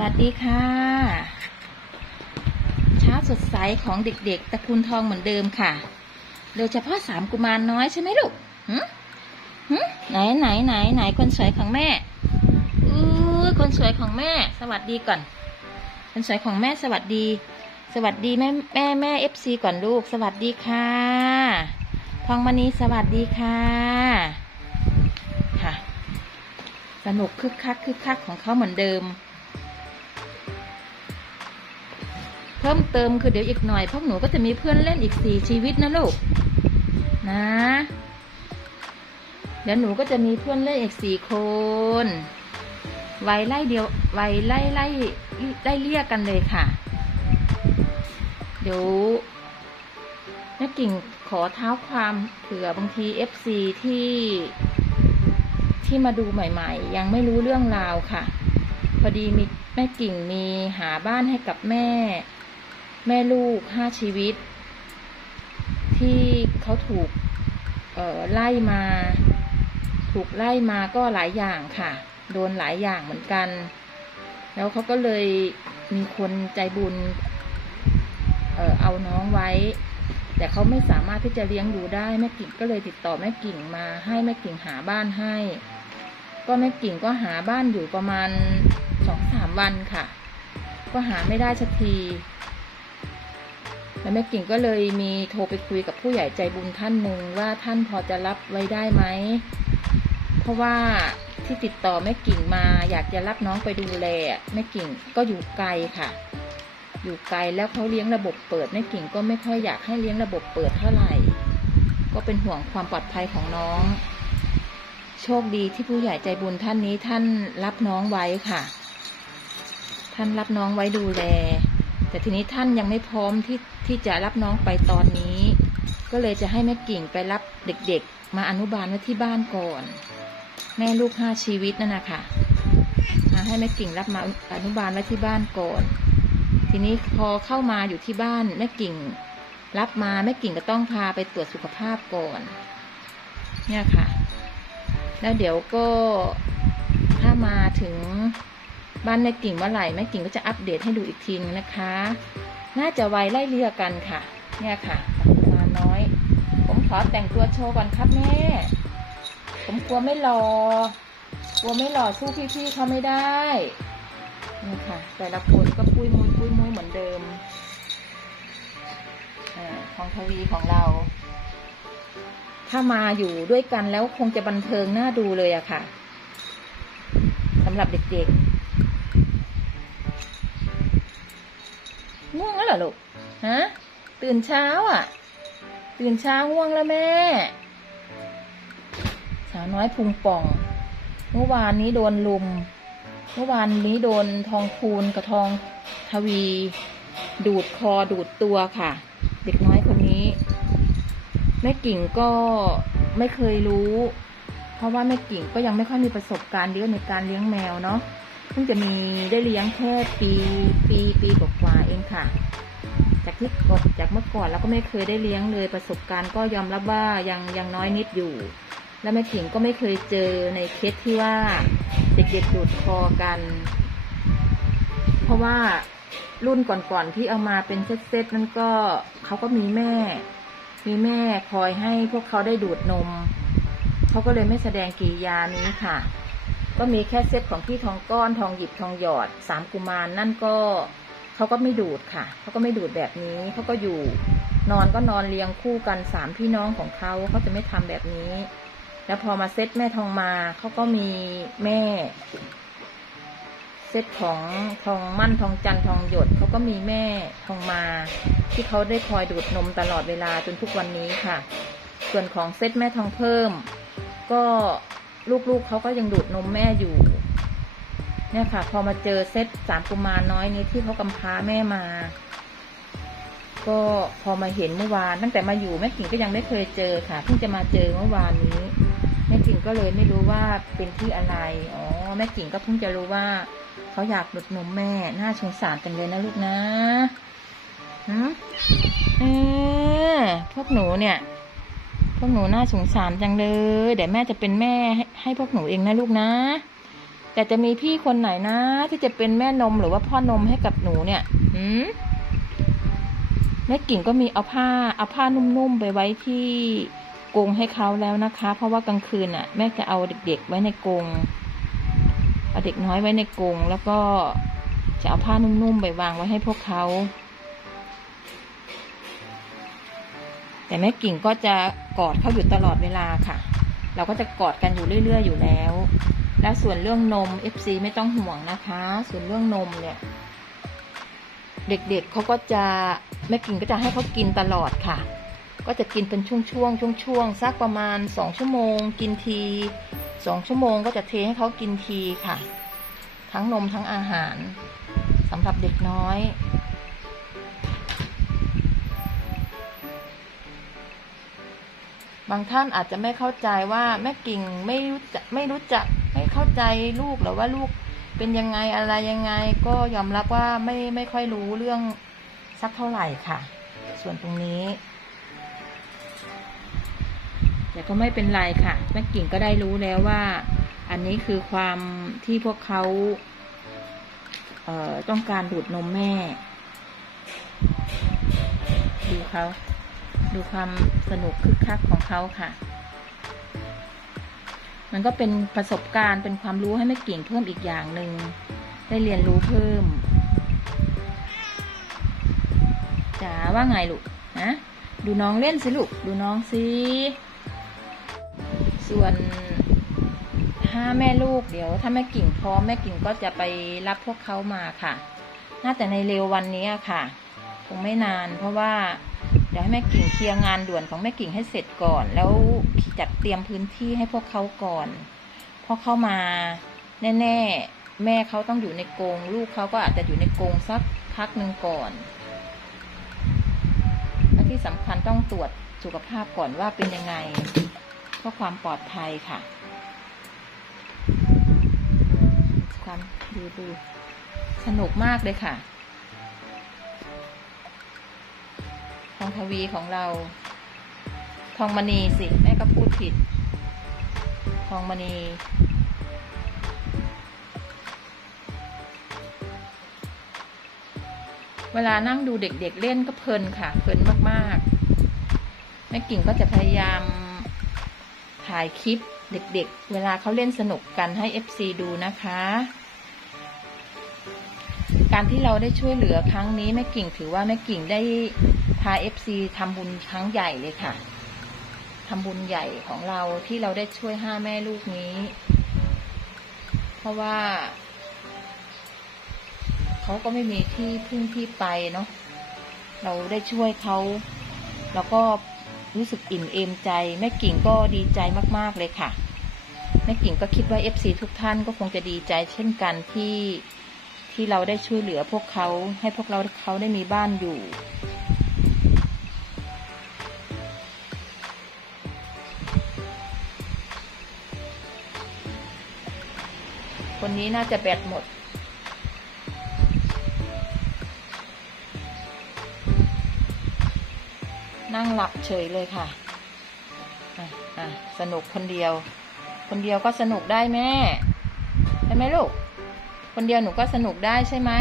วัสดีค่ะ เช้าสดใสของเด็กๆตระกูลทองเหมือนเดิมค่ะ โดยเฉพาะสามกุมารน้อยใช่ไหมลูกหึหึไหนไหนไหนไหนคนสวยของแม่อู้คนสวยของแม่ สวัสดีก่อน คนสวยของแม่สวัสดี สวัสดีแม่แม่แม่เอฟซีก่อนลูก สวัสดีค่ะ ทองมณีสวัสดีค่ะค่ะ สนุกคึกคักคึกคักของเขาเหมือนเดิม พิ่มเติมคือเดี๋ยวอีกหน่อยพวกหนูก็จะมีเพื่อนเล่นอีกสี่ชีวิตนะลูกนะ เดี๋ยวหนูก็จะมีเพื่อนเล่นอีกสี่คนไว้ไล่เดียวไว้ไล่ไล่ไล่เรียกกันเลยค่ะ เดี๋ยวแม่กิ่งขอเท้าความเผื่อบางที FC ที่ที่มาดูใหม่ๆ ยังไม่รู้เรื่องราวค่ะ พอดีมีแม่กิ่งมีหาบ้านให้กับแม่ แม่ลูกห้าชีวิต ที่เขาถูกไล่มา ถูกไล่มาก็หลายอย่างค่ะ โดนหลายอย่างเหมือนกัน แล้วเขาก็เลยมีคนใจบุญเออเอาน้องไว้ แต่เขาไม่สามารถที่จะเลี้ยงดูได้แม่กิ่งก็เลยติดต่อแม่กิ่งมาให้แม่กิ่งหาบ้านให้ ก็แม่กิ่งก็หาบ้านอยู่ประมาณสองสามวันค่ะ ก็หาไม่ได้สักที แล้วแม่กิ่งก็เลยมีโทรไปคุยกับผู้ใหญ่ใจบุญท่านหนึ่งว่าท่านพอจะรับไว้ได้ไหม เพราะว่าที่ติดต่อแม่กิ่งมาอยากจะรับน้องไปดูแลแม่กิ่งก็อยู่ไกลค่ะ อยู่ไกลแล้วเขาเลี้ยงระบบเปิดแม่กิ่งก็ไม่ค่อยอยากให้เลี้ยงระบบเปิดเท่าไหร่ ก็เป็นห่วงความปลอดภัยของน้อง โชคดีที่ผู้ใหญ่ใจบุญท่านนี้ท่านรับน้องไว้ค่ะ ท่านรับน้องไว้ดูแล แต่ทีนี้ท่านยังไม่พร้อมที่ที่จะรับน้องไปตอนนี้ ก็เลยจะให้แม่กิ่งไปรับเด็กๆ มาอนุบาลไว้ที่บ้านก่อน แม่ลูกห้าชีวิตนั่นนะคะมาให้แม่กิ่งรับมาอนุบาลไว้ที่บ้านก่อน ทีนี้พอเข้ามาอยู่ที่บ้านแม่กิ่ง รับมาแม่กิ่งก็ต้องพาไปตรวจสุขภาพก่อน เนี่ยค่ะ แล้วเดี๋ยวก็ถ้ามาถึง บ้านแม่กิ่งเมื่อไหร่แม่กิ่งก็จะอัปเดตให้ดูอีกทีนึงนะคะ น่าจะไวไล่เรียกันค่ะ เนี่ยค่ะมาน้อย ผมขอแต่งตัวโชว์ก่อนครับแม่ผมกลัวไม่รอกลัวไม่หล่อสู้พี่ๆเขาไม่ได้นี่ค่ะ แต่ละคนก็ปุ้ยมุยปุ้ยมุยเหมือนเดิมอของทวีของเรา ถ้ามาอยู่ด้วยกันแล้วคงจะบันเทิงน่าดูเลยอะค่ะสำหรับเด็กๆ ง่วงแล้วเหรอลูก ฮะ ตื่นเช้าอะ ตื่นเช้าง่วงแล้วแม่ สาวน้อยพุงป่อง เมื่อวานนี้โดนลุม เมื่อวานนี้โดนทองคูณกับทองทวี ดูดคอดูดตัวค่ะ เด็กน้อยคนนี้ แม่กิ่งก็ไม่เคยรู้ เพราะว่าแม่กิ่งก็ยังไม่ค่อยมีประสบการณ์เยอะในการเลี้ยงแมวเนาะ พิ่งจะมีได้เลี้ยงแค่ปีปีปีกว่าเองค่ะ จากที่กจากเมื่อก่อนเราก็ไม่เคยได้เลี้ยงเลยประสบการณ์ก็ยอมรับว่ายังยังน้อยนิดอยู่ และแม่กิ่งก็ไม่เคยเจอในเคสที่ว่าเด็กๆดูดคอกัน เพราะว่ารุ่นก่อนๆที่เอามาเป็นเซตๆนั้นก็เขาก็มีแม่ มีแม่คอยให้พวกเขาได้ดูดนม เขาก็เลยไม่แสดงกิริยานี้ค่ะ ก็มีแค่เซตของพี่ทองก้อนทองหยิบทองหยอดสามกุมารนั่นก็เขาก็ไม่ดูดค่ะเขาก็ไม่ดูดแบบนี้เขาก็อยู่ นอนก็นอนเรียงคู่กันสามพี่น้องของเขาเขาจะไม่ทำแบบนี้ แล้วพอมาเซตแม่ทองมาเขาก็มีแม่เซตของทองมั่นทองจันทร์ทองหยดเขาก็มีแม่ทองมา ที่เขาได้คอยดูดนมตลอดเวลาจนทุกวันนี้ค่ะ ส่วนของเซตแม่ทองเพิ่ม ก็ ลูกๆเขาก็ยังดูดนมแม่อยู่ เนี่ยค่ะ พอมาเจอเซตสามกุมารน้อยนี้ที่เขากำพร้าแม่มา ก็พอมาเห็นเมื่อวาน ตั้งแต่มาอยู่แม่กิ่งก็ยังไม่เคยเจอค่ะเพิ่งจะมาเจอเมื่อวานนี้แม่กิ่งก็เลยไม่รู้ว่าเป็นที่อะไรอ๋อแม่กิ่งก็เพิ่งจะรู้ว่าเขาอยากดูดนมแม่น่าสงสารจังเลยนะลูกนะหืมเออพวกหนูเนี่ย พวกหนูน่าสงสารจังเลย เดี๋ยวแม่จะเป็นแม่ให้ให้พวกหนูเองนะลูกนะ แต่จะมีพี่คนไหนนะ ที่จะเป็นแม่นมหรือว่าพ่อนมให้กับหนูเนี่ยหืมแม่กิ่งก็มีเอาผ้าเอาผ้านุ่มๆไปไว้ที่กรงให้เขาแล้วนะคะ เพราะว่ากลางคืนอะ แม่จะเอาเด็กๆไว้ในกรงเอาเด็กน้อยไว้ในกรงแล้วก็จะเอาผ้านุ่มๆไปวางไว้ให้พวกเขา แต่แม่กิ่งก็จะกอดเขาอยู่ตลอดเวลาค่ะ เราก็จะกอดกันอยู่เรื่อย ๆ อยู่แล้ว และส่วนเรื่องนม FC ไม่ต้องห่วงนะคะ ส่วนเรื่องนมเนี่ย เด็กๆเขาก็จะแม่กิ่งก็จะให้เขากินตลอดค่ะ ก็จะกินเป็นช่วงๆช่วงๆสักประมาณสองชั่วโมง กินทีสองชั่วโมงก็จะเทให้เขากินทีค่ะ ทั้งนมทั้งอาหารสำหรับเด็กน้อย บางท่านอาจจะไม่เข้าใจว่าแม่กิ่งไม่รู้จักไม่รู้จักไม่เข้าใจลูกหรือว่าลูกเป็นยังไงอะไรยังไง ก็ยอมรับว่าไม่ไม่ค่อยรู้เรื่องสักเท่าไหร่ค่ะ ส่วนตรงนี้แต่ก็ไม่เป็นไรค่ะแม่กิ่งก็ได้รู้แล้วว่า อันนี้คือความที่พวกเขาเต้องการดูดนมแม่ ดูเขา ดูความสนุกคึกคักของเขาค่ะ มันก็เป็นประสบการณ์เป็นความรู้ให้แม่กิ่งเพิ่มอีกอย่างหนึ่งได้เรียนรู้เพิ่มจ๋าว่าไงลูกนะดูน้องเล่นสิลูกดูน้องสิส่วนห้าแม่ลูกเดี๋ยว ถ้าแม่กิ่งพร้อมแม่กิ่งก็จะไปรับพวกเขามาค่ะ น่าจะในเร็ววันนี้ค่ะ คงไม่นานเพราะว่า ดี๋ยวให้แม่กิ่งเคลียร์งานด่วนของแม่กิ่งให้เสร็จก่อน แล้วจัดเตรียมพื้นที่ให้พวกเขาก่อนพอเข้ามาแน่ ๆ แม่เขาต้องอยู่ในกรงลูกเขาก็อาจจะอยู่ในกรงสักพักหนึ่งก่อนและที่สำคัญต้องตรวจสุขภาพก่อนว่าเป็นยังไงเพื่อความปลอดภัยค่ะความดูดูสนุกมากเลยค่ะ องทวีของเรา ทองมณีสิแม่ก็พูดผิด ทองมณี เวลานั่งดูเด็กๆเเล่นก็เพลินค่ะ เพลินมากๆ แม่กิ่งก็จะพยายามถ่ายคลิปเด็กๆเวลาเขาเล่นสนุกกันให้ FC ดูนะคะ การที่เราได้ช่วยเหลือครั้งนี้แม่กิ่งถือว่าแม่กิ่งได้พา FC ทำบุญครั้งใหญ่เลยค่ะทำบุญใหญ่ของเราที่เราได้ช่วยห้าแม่ลูกนี้ เพราะว่าเขาก็ไม่มีที่พึ่งที่ไปเนาะเราได้ช่วยเขาเราก็รู้สึกอิ่มเอมใจแม่กิ่งก็ดีใจมาก ๆ เลยค่ะแม่กิ่งก็คิดว่า FC ทุกท่านก็คงจะดีใจเช่นกันที่ ที่เราได้ช่วยเหลือพวกเขาให้พวกเราเขาได้มีบ้านอยู่ คนนี้น่าจะแบตหมด นั่งหลับเฉยเลยค่ะอะะสนุกคนเดียว คนเดียวก็สนุกได้แม่ใช่ไหมลูก คนเดียวหนูก็สนุกได้ใช่ไหม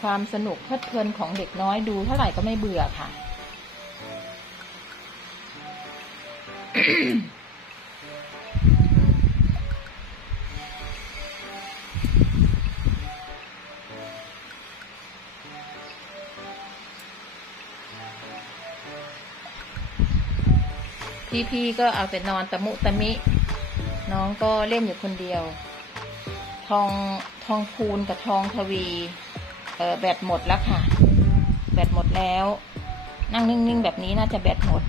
ความสนุกเพลิดเพลินของเด็กน้อยดูเท่าไหร่ก็ไม่เบื่อค่ะ พี่ๆก็เอาแต่นอนตะมุตะมิ น้องก็เล่นอยู่คนเดียว ทองทองคูณกับทองทวีเออแบตหมดแล้วค่ะ แบตหมดแล้ว นั่งนิ่งๆแบบนี้น่าจะแบตหมด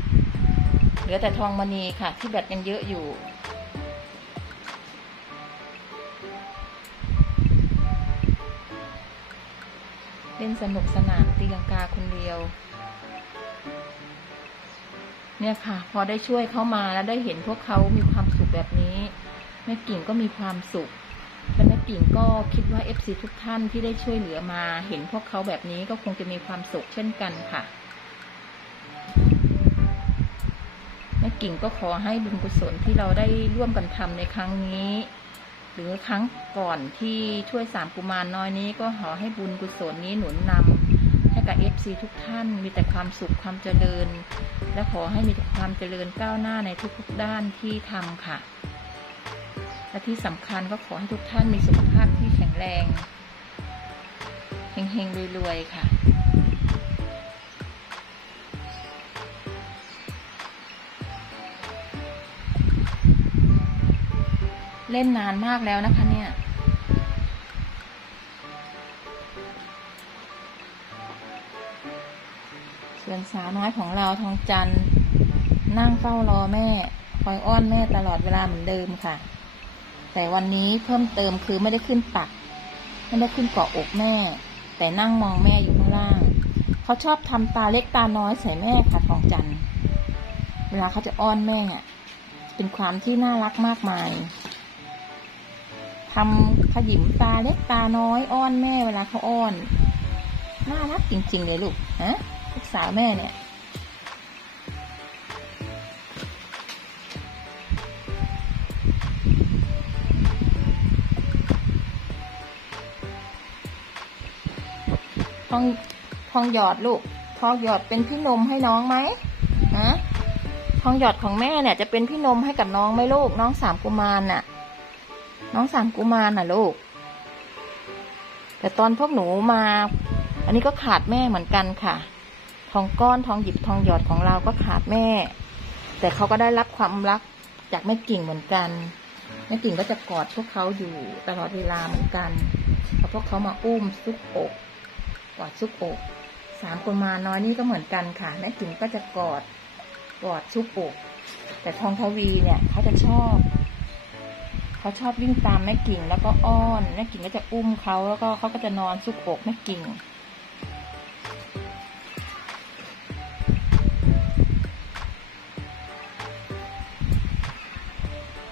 เหลือแต่ทองมณีค่ะ ที่แบตยังเยอะอยู่เล่นสนุกสนานตีลังกาคนเดียว เนี่ยค่ะ พอได้ช่วยเขามาแล้วได้เห็นพวกเขามีความสุขแบบนี้แม่กิ่งก็มีความสุขและแม่กิ่งก็คิดว่า FC ทุกท่านที่ได้ช่วยเหลือมา เห็นพวกเขาแบบนี้ก็คงจะมีความสุขเช่นกันค่ะแม่กิ่งก็ขอให้บุญกุศลที่เราได้ร่วมกันทำในครั้งนี้ หรือครั้งก่อนที่ช่วยสามกุมารน้อยนี้ ก็ขอให้บุญกุศลนี้หนุนนำให้กับ FC ทุกท่าน มีแต่ความสุขความเจริญ และขอให้มีแต่ความเจริญก้าวหน้าในทุกๆด้านที่ทำค่ะ และที่สำคัญก็ขอให้ทุกท่านมีสุขภาพที่แข็งแรงเฮงๆรวยๆค่ะเล่นนานมากแล้วนะคะ สาวน้อยของเราทองจันนั่งเฝ้ารอแม่ คอยอ้อนแม่ตลอดเวลาเหมือนเดิมค่ะ แต่วันนี้เพิ่มเติมคือไม่ได้ขึ้นปัก ไม่ได้ขึ้นเกาะอกแม่ แต่นั่งมองแม่อยู่ข้างล่าง เขาชอบทำตาเล็กตาน้อยใส่แม่ค่ะทองจันเวลาเขาจะอ้อนแม่เป็นความที่น่ารักมากมายทำขยิมตาเล็กตาน้อยอ้อนแม่เวลาเขาอ้อน น่ารักจริง ๆ เลยลูกฮะ ลูกสาวแม่เนี่ย ทองทองหยอดลูก ทองหยอดเป็นพี่นมให้น้องไหมฮะทองหยอดของแม่เนี่ย จะเป็นพี่นมให้กับน้องไหมลูก น้องสามกุมารน่ะ น้องสามกุมารน่ะลูก แต่ตอนพวกหนูมาอันนี้ก็ขาดแม่เหมือนกันค่ะ องก้อนทองหยิบทองหยอดของเราก็ขาดแม่ แต่เขาก็ได้รับความรักจากแม่กิ่งเหมือนกันแม่กิ่งก็จะกอดพวกเขาอยู่ตลอดเวลาเหมือนกันพอพวกเขามาอุ้มซุกอกกอดซุบอกสามกุมารน้อยนี่ก็เหมือนกันค่ะแม่กิ่งก็จะกอดกอดซุบอกแต่ทองทวีเนี่ยเขาจะชอบเขาชอบวิ่งตามแม่กิ่งแล้วก็อ้อนแม่กิ่งก็จะอุ้มเขาแล้วก็เขาก็จะนอนซุบอกแม่กิ่ง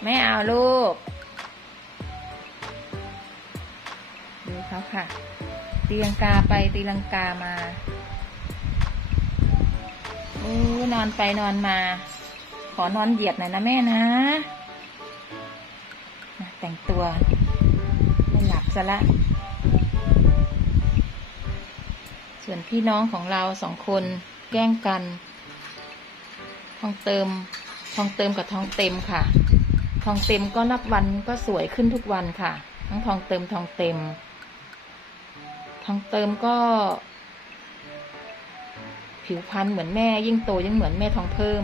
ไม่เอาลูก ดูเขาค่ะ ตีลังกาไปตีลังกามาโอ้นอนไปนอนมา ขอนอนเหยียบหน่อยนะแม่นะอะแต่งตัว ไม่หลับซะละ ส่วนพี่น้องของเราสองคนแกล้งกัน ทองเติม ทองเติมกับทองเต็มค่ะ ทองเต็มก็นับวันก็สวยขึ้นทุกวันค่ะ ทั้งทองเติมทองเต็ม ทองเติมก็ ผิวพรรณเหมือนแม่ ยิ่งโตยิ่งเหมือนแม่ทองเพิ่ม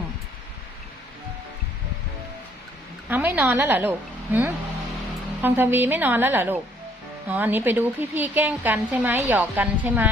เอาไม่นอนแล้วเหรอลูกหืมทองทวีไม่นอนแล้วเหรอลูก อ๋อ อันนี้ไปดูพี่ๆแกล้งกันใช่ไหมหยอกกันใช่ไหม